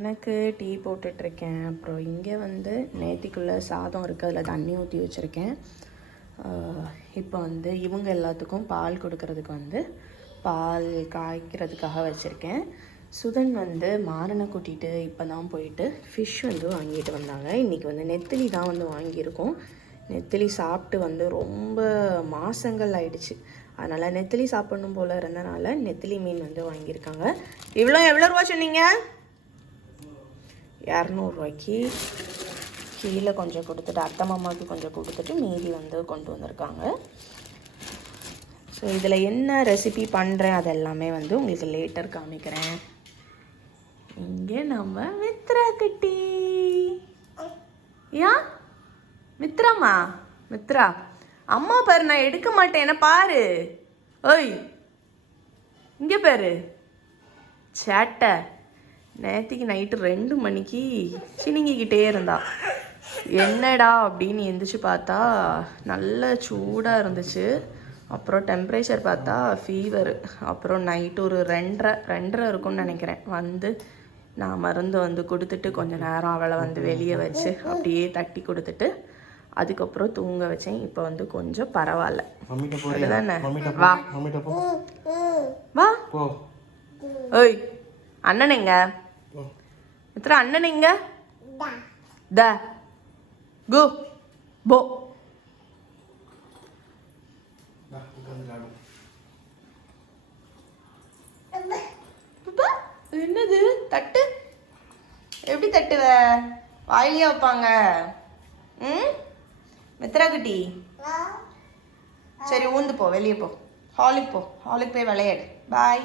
எனக்கு டீ போட்டுட்ருக்கேன். அப்புறம் இங்கே வந்து நேத்திக்குள்ளே சாதம் இருக்குது, அதில் தண்ணி ஊற்றி வச்சுருக்கேன். இப்போ வந்து இவங்க எல்லாத்துக்கும் பால் கொடுக்கறதுக்கு வந்து பால் காய்க்கிறதுக்காக வச்சுருக்கேன். சுதன் வந்து மாறனை கூட்டிகிட்டு இப்போ தான் போயிட்டு ஃபிஷ் வந்து வாங்கிட்டு வந்தாங்க. இன்றைக்கி வந்து நெத்திலி தான் வந்து வாங்கியிருக்கோம். நெத்திலி சாப்பிட்டு வந்து ரொம்ப மாதங்கள் ஆயிடுச்சு. அதனால் நெத்திலி சாப்பிடணும் போல் இருந்தனால நெத்திலி மீன் வந்து வாங்கியிருக்காங்க. எவ்வளோ ரூபா சொன்னீங்க? 200 ரூபாய்க்கு. கீழே கொஞ்சம் கொடுத்துட்டு அத்தை மாமாவுக்கு கொஞ்சம் கொடுத்துட்டு மீதி வந்து கொண்டு வந்திருக்காங்க. ஸோ இதில் என்ன ரெசிபி பண்ணுறேன் அதெல்லாமே வந்து உங்களுக்கு லேட்டர் காமிக்கிறேன். இங்கே நம்ம மித்ரா குட்டி. ஏன் மித்ராமா? மித்ரா அம்மா பாரு, நான் எடுக்க மாட்டேன், என்ன பாரு. ஓய் இங்கே பாரு சேட்டை. நேற்றுக்கு நைட்டு 2 மணிக்கு சினிங்கிக்கிட்டே இருந்தா. என்னடா அப்படின்னு எந்திரிச்சு பார்த்தா நல்ல சூடாக இருந்துச்சு. அப்புறம் டெம்பரேச்சர் பார்த்தா ஃபீவர். அப்புறம் நைட்டு ஒரு 2:30 இருக்கும்னு நினைக்கிறேன். வந்து நான் மருந்து வந்து கொடுத்துட்டு கொஞ்சம் நேரம் அவளை வந்து வெளியே வச்சு அப்படியே தட்டி கொடுத்துட்டு அதுக்கப்புறம் தூங்க வச்சேன். இப்போ வந்து கொஞ்சம் பரவாயில்ல. அதுதானே? வா வா. ஓய் அண்ணன் எங்க? மித்ரா அண்ணன் எங்க? த கோ போ. என்னது தட்டு? எப்படி தட்டுவ? வாயிலே வைப்பாங்க. மித்ரா குட்டி சரி ஊந்து போ, வெளியே போ, ஹாலுக்கு போ, ஹாலுக்கு போய் விளையாடு. பாய்.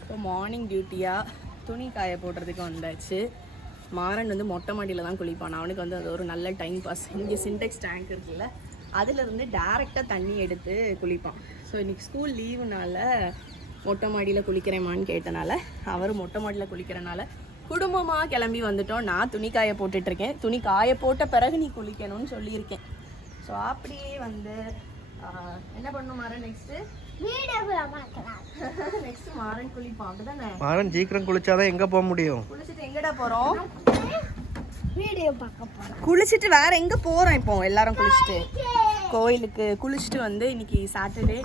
இப்போ மார்னிங் டியூட்டியாக துணி காய போடுறதுக்கு வந்தாச்சு. மாறன் வந்து மொட்டை மாடியில் தான் குளிப்பான். அவனுக்கு வந்து அது ஒரு நல்ல டைம் பாஸ். இங்கே சின்டெக்ஸ் டேங்க் இருக்குல்ல, அதிலிருந்து டேரெக்டாக தண்ணி எடுத்து குளிப்பான். ஸோ இன்றைக்கி ஸ்கூல் லீவுனால மொட்டை மாடியில் குளிக்கிறேம்மான்னு கேட்டனால அவர் மொட்டை மாடியில் குளிக்கிறனால குடும்பமாக கிளம்பி வந்துட்டோம். நான் துணி காய போட்டுட்ருக்கேன். துணி காய போட்ட பிறகு நீ குளிக்கணும்னு சொல்லியிருக்கேன். ஸோ அப்படியே வந்து என்ன பண்ணணும் மாறன்? நெக்ஸ்ட்டு மாறன் குளிப்பான், அப்படிதானே? மாறன் சீக்கிரம் குளிச்சாதான் எங்க போக முடியும். குளிச்சுட்டு எங்கடா போறோம்? வீடியோ பார்க்க போறோம். குளிச்சுட்டு வேற எங்க போறோம்? இப்போ எல்லாரும் குளிச்சுட்டு கோயிலுக்கு குளிச்சுட்டு வந்து இன்னைக்கு சாட்டர்டே,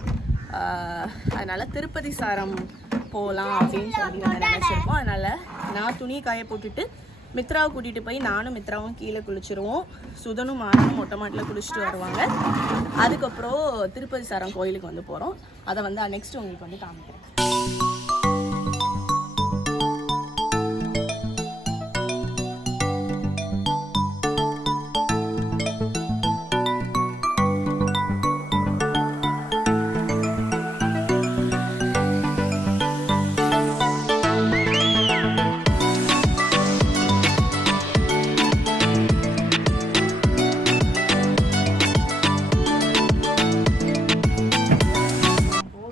அதனால திருப்பதி சாரம் போகலாம் அப்படின்னு சொல்லி வந்து நினச்சிருக்கோம். அதனால் நான் துணியை காய போட்டுட்டு மித்ராவை கூட்டிகிட்டு போய் நானும் மித்ராவும் கீழே குளிச்சிருவோம். சுதனும் மாறனும் மொட்டை மாட்டில் குளிச்சுட்டு வருவாங்க. அதுக்கப்புறம் திருப்பதி சாரம் கோயிலுக்கு வந்து போகிறோம். அதை வந்து நெக்ஸ்ட் உங்களுக்கு வந்து காமிக்கிறேன்.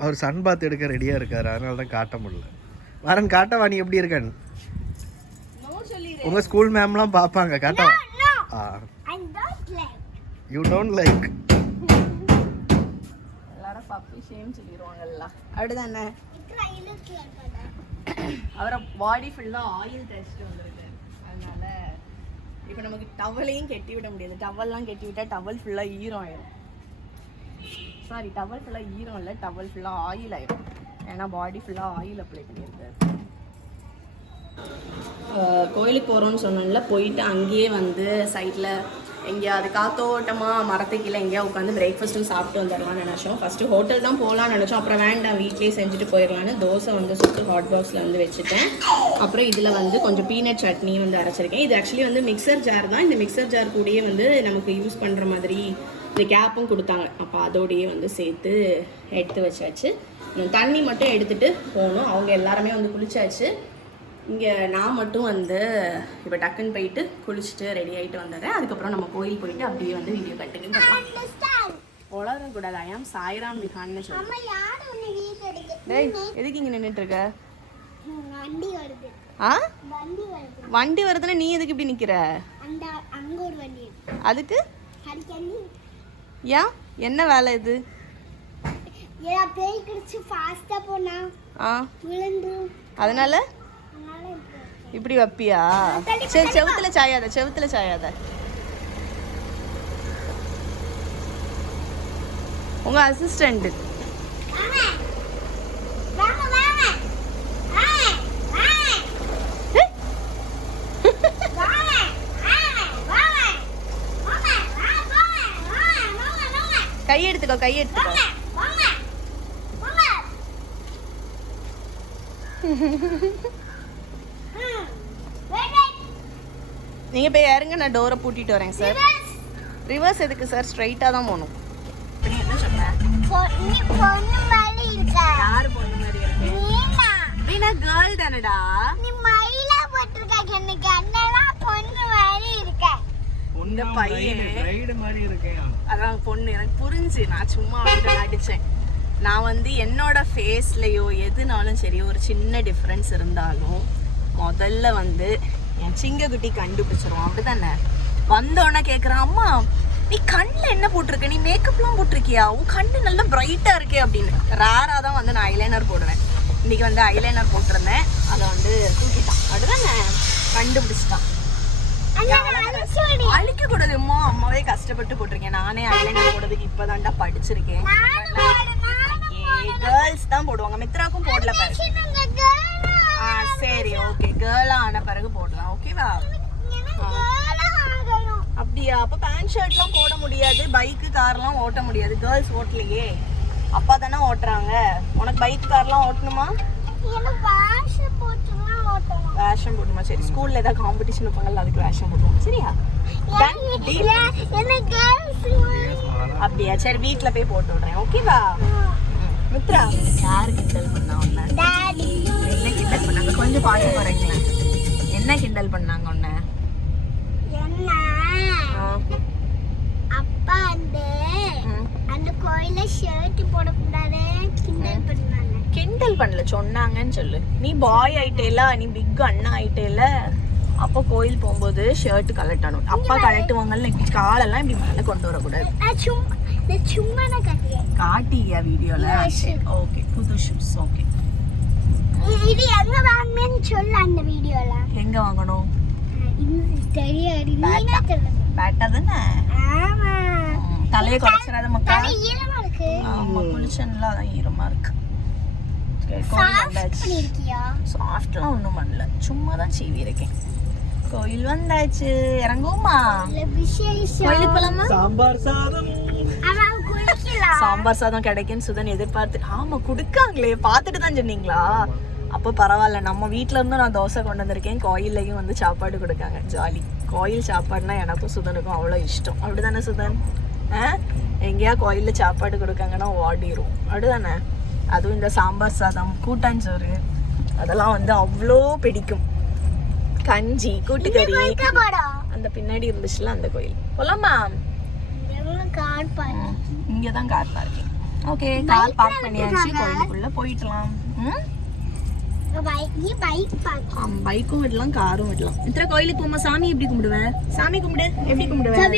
அவர் சன் பாத் எடுக்க ரெடியாக இருக்காரு, அதனால தான் காட்ட முடியல. மாறன் காட்டவா நீ எப்படி இருக்கன்னு? உங்கள் ஸ்கூல் மேம்லாம் பார்ப்பாங்க. காட்டவா? You don't like. எல்லாரும் பப்பி ஷேம் சொல்லிடுவாங்கல்ல, அப்படிதானே? அவரை பாடி ஃபுல்லாக ஆயில் தேய்ச்சிட்டு வந்துருக்கு. அதனால இப்போ நமக்கு டவலையும் கெட்டி விட முடியாது. டவல்லாம் கெட்டி விட்டால் டவல் ஃபுல்லாக ஈரம் ஆயிடும். சாரி, டவல் ஃபுல்லாக ஈரம் இல்லை, டவல் ஃபுல்லாக ஆயில் ஆயிடும். ஏன்னா பாடி ஃபுல்லாக ஆயில் அப்ளை பண்ணியிருக்காரு. கோயிலுக்கு போகிறோன்னு சொன்னோம்ல, போயிட்டு அங்கேயே வந்து சைடில் எங்கேயாவது காத்தோட்டமாக மரத்து கீழே எங்கேயா உட்காந்து பிரேக்ஃபாஸ்ட்டும் சாப்பிட்டு வந்துடலாம்னு நினச்சோம். ஃபஸ்ட்டு ஹோட்டல் தான் போகலான்னு நினச்சோம். அப்புறம் வேண்டாம், வீட்லேயே செஞ்சுட்டு போயிடலான்னு தோசை வந்து சுட்டு ஹாட் பாக்ஸில் வந்து வச்சுட்டேன். அப்புறம் இதில் வந்து கொஞ்சம் பீனட் சட்னி வந்து அரைச்சிருக்கேன். இது ஆக்சுவலி வந்து மிக்சர் ஜார் தான். இந்த மிக்சர் ஜார் கூடயே வந்து நமக்கு யூஸ் பண்ணுற மாதிரி இந்த கேப்பும் கொடுத்தாங்க. அப்போ அதோடையே வந்து சேர்த்து எடுத்து வச்சாச்சு. தண்ணி மட்டும் எடுத்துகிட்டு போகணும். அவங்க எல்லாருமே வந்து குளிச்சாச்சு. இங்கே நான் மட்டும் வந்து இப்போ டக்குன்னு போயிட்டு குளிச்சுட்டு ரெடி ஆகிட்டு வந்துடுறேன். அதுக்கப்புறம் நம்ம கோயில் போயிட்டு அப்படியே வந்து வீடியோ கட்டுங்க. வளரக்கூடாது. ஐயாம் சாய்ராம் விஹான்னு சொல்லி. டேய் எதுக்கு இங்கே நின்றுட்டு இருக்க? வண்டி வருதுன்னா நீ எதுக்கு இப்படி நிற்கிற? அதுக்கு ஏன் என்ன வேலை இது? அதனால இப்படி வைப்பியா? சரி, செவுத்துல சாயாத, செவுத்துல சாயாத. உங்க அசிஸ்டன்ட் கை எடுத்துக்கோ, கை எடுத்துக்கோ. நீங்க போய் இறங்க, நான் டோரை பூட்டிட்டு வரேன் சார். ரிவர்ஸ் எதுக்கு சார்? ஸ்ட்ரைட்டா தான் போகணும். நீ என்ன சொன்ன? பொண்ணு மாதிரி இருக்க. யாரு பொண்ணு மாதிரி இருக்கு? நீனா கேர்ள் தானடா. நீ மயிலா போட்டுருக்க, எனக்கு அண்ணெல்லாம் பொண்ணு மாதிரி இருக்க. இந்த பையன் பிரைட் மாதிரி இருக்கேன். அதான் பொண்ணு, எனக்கு புரிஞ்சு. நான் சும்மா வந்து அடிச்சேன். நான் வந்து என்னோட ஃபேஸ்லயோ எதுனாலும் சரி ஒரு சின்ன டிஃப்ரென்ஸ் இருந்தாலும் முதல்ல வந்து என் சிங்கக்குட்டி கண்டுபிடிச்சிருவோம். அப்படிதானே? வந்தோடனே கேட்குறான், அம்மா நீ கண்ணில் என்ன போட்டிருக்க? நீ மேக்கப்லாம் போட்டிருக்கியா? உன் கண்ணு நல்லா பிரைட்டாக இருக்கே அப்படின்னு. ரேராக தான் வந்து நான் ஐலைனர் போடுவேன். இன்னைக்கு வந்து ஐலைனர் போட்டிருந்தேன், அதை வந்து தூக்கிட்டான். அப்படிதானே? கண்டுபிடிச்சிட்டான். அழிக்க கூடாது. அம்மாவே கஷ்டப்பட்டு போட்டிருக்கேன். நானே ஐலைனர் போடுறதுக்கு இப்பதான்டா படிச்சிருக்கேன். கேர்ள்ஸ் தான் போடுவாங்க. மித்ராக்கும் போடல பாரு. சரி, ஓகே. கேர்ளா ஆன பிறகு போடலாம். ஓகேவா? அப்படியா? அப்ப பேண்ட் ஷர்ட்லாம் போட முடியாது, பைக்கு கார்லாம் ஓட்ட முடியாது. கேர்ள்ஸ் ஓட்டலையே, அப்பா தானே ஓட்டுறாங்க. உனக்கு பைக் கார்லாம் ஓட்டணுமா? வேஷம் போட்டுமா? சரி, ஸ்கூல்ல ஏதாவது காம்படிஷன் வைப்பாங்கல்ல, அதுக்கு வேஷம் போட்டுவோம். சரியா? அப்படியா? சரி, வீட்டுல போய் போட்டு விடுறேன். ஓகேவா? மித்ரா, யாரு கிண்டல் பண்ணா உன்ன? என்ன கிண்டல் பண்ணாங்க? கொஞ்சம் பாட்டு போறீங்களா? என்ன கிண்டல் பண்ணாங்க உன்ன? அப்பா அந்த கோயில ஷர்ட் போடக்கூடாது கிண்டல் பண்ணாங்க. கிண்டல் பண்ணல, சொன்னாங்கன்னு சொல்லு. நீ பாய் ஆயிட்டேல, நீ பிக் அண்ணா ஆயிட்டேல, அப்போ கோயில் போகும்போது ஷர்ட் கலட்டணும். அப்பா கலட்டுவாங்கல்ல, இப்படி காலெல்லாம் இப்படி மேலே கொண்டு வரக்கூடாது. சும்மா காட்டியா வீடியோல? ஓகே, புது ஷூஸ். ஓகே, இது எங்க வாங்குனேன்னு சொல்லு. அந்த வீடியோல எங்க வாங்கணும் தெரியாது. பேட்டா தானே? ஆமா. தலையை குறைச்சிடாத மக்கா. தலை ஈரமா இருக்கு. ஆமா, குளிச்சன்ல அதான் ஈரமா இருக்கு. சாஃப்ட்லாம் ஒன்றும் பண்ணல, சும்மா தான் சீவி இருக்கேன். கோயில் வந்தாச்சு, இறங்குவோமா? கோயிலுக்கு போலாமா? சாம்பார் சாதம். சாம்பார் சாதம் கிடைக்குன்னு சுதன் எதிர்பார்த்து. ஆமா, குடுக்காங்களே, பார்த்துட்டு தான் சொன்னீங்களா? அப்போ பரவாயில்ல. நம்ம வீட்டுல இருந்து நான் தோசை கொண்டு வந்திருக்கேன், கோயில்லையும் வந்து சாப்பாடு கொடுக்காங்க. ஜாலி. கோயில் சாப்பாடுனா எனக்கும் சுதனுக்கும் அவ்வளோ இஷ்டம். அப்படிதானே சுதன்? எங்கேயா கோயில்ல சாப்பாடு கொடுக்காங்கன்னா ஓடிரும். அப்படிதானே? அதுவும் இந்த சாம்பார் சாதம், கூட்டாஞ்சோறு, அதெல்லாம் வந்து அவ்வளோ பிடிக்கும். கஞ்சி, கூட்டுக்கறி, அந்த பின்னாடி இருந்துச்சுல அந்த கோயில். போலாமா? இங்கதான் car parking. Okay, car park பண்ணியாச்சு, கோயிலுக்குள்ள போயிடலாம். பைக்கும் விடலாம், காரும் விடலாம். இத்தனை கோயிலுக்கு போமா? சாமி எப்படி கும்பிடுவேன்? சாமி கும்பிடு. எப்படி கும்பிடுவேன்?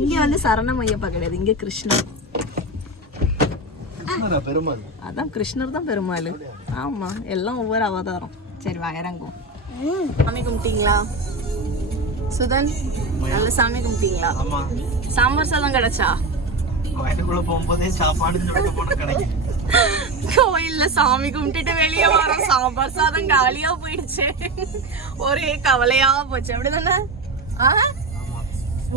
இங்க வந்து சரணமையப்பா கிடையாது, இங்க கிருஷ்ணர். பெருமாள். அதான் கிருஷ்ணர் தான் பெருமாள். ஆமா, எல்லாம் ஒவ்வொரு அவதாரம். சரி, வா இறங்கும். சாமி கும்பிட்டீங்களா சுதன்? நல்ல சாமி கும்பிட்டீங்களா? சாம்பார் சாதம் கிடைச்சா? கோயிலுக்குள்ள போகும்போதே சாப்பாடு கிடைக்கும். கோயில்ல சாமி கும்பிட்டுட்டு வெளியே வரோம், சாம்பார் சாதம் காலியா போயிடுச்சு. ஒரே கவலையா போச்சு. அப்படிதானே?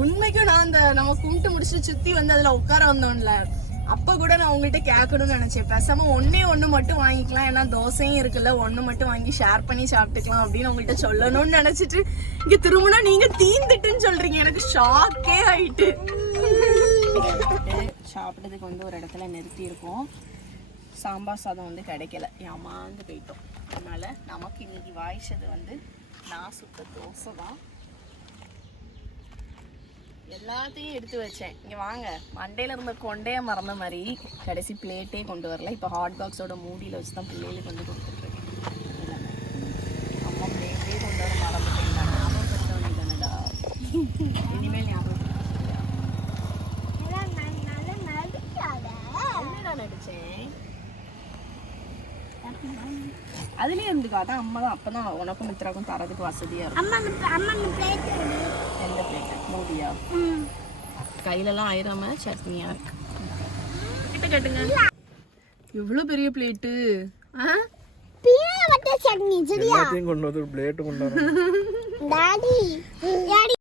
உண்மைக்கும் நான் அந்த நம்ம கும்பிட்டு முடிச்சுட்டு சுத்தி வந்து அதுல உட்கார வந்தோம்ல, அப்ப கூட நான் உங்கள்கிட்ட கேட்கணும்னு நினைச்சேன். பேசாம ஒண்ணு மட்டும் வாங்கிக்கலாம், ஏன்னா தோசையும் இருக்குல்ல, ஒண்ணு மட்டும் வாங்கி ஷேர் பண்ணி சாப்பிட்டுக்கலாம் அப்படின்னு உங்கள்கிட்ட சொல்லணும்னு நினைச்சிட்டு இங்க திரும்பினா நீங்க தீந்துட்டுன்னு சொல்றீங்க. எனக்கு ஷாக்கே ஆயிட்டு. சாப்பிட்டதுக்கு வந்து ஒரு இடத்துல நிறுத்தி இருக்கோம். சாம்பார் சாதம் வந்து கிடைக்கல, ஏமாந்து போயிட்டோம். அதனால நமக்கு இன்னைக்கு வாய்ச்சது வந்து நான் சுத்த தோசை தான். எல்லாத்தையும் எடுத்து வச்சேன். இங்கே வாங்க, மண்டையில் இருந்த கொண்டையே மறந்த மாதிரி கடைசி பிளேட்டே கொண்டு வரல. இப்போ ஹாட் பாக்ஸோட மூடியில் வச்சு தான் பிள்ளைகளுக்கு வந்து கொடுத்துட்ருக்கேன். அம்மா பிளேட்டே கொண்டு வர மறந்துட்டீங்களா? ஞாபகப்படுத்த வேண்டியதானடா, இனிமேல் ஞாபகப்படுத்த. என்னடா நடிச்சேன்? அதுலயே இருந்துக்கோ, அதான் அம்மா தான், அப்பதான் உனக்கும் மித்ராக்கும் தரதுக்கு வசதியா இருக்கும். அம்மா பிளேட் எந்த பிளேட் மூடியா? கையிலலாம் ஆயிராம சட்னியா இருக்கு. கிட்ட கேட்டுங்க, எவ்வளோ பெரிய பிளேட்டு. பீனட் பட்டர் சட்னி சரியா? எல்லாத்தையும் கொண்டு வந்து பிளேட் கொண்டு வரணும். டாடி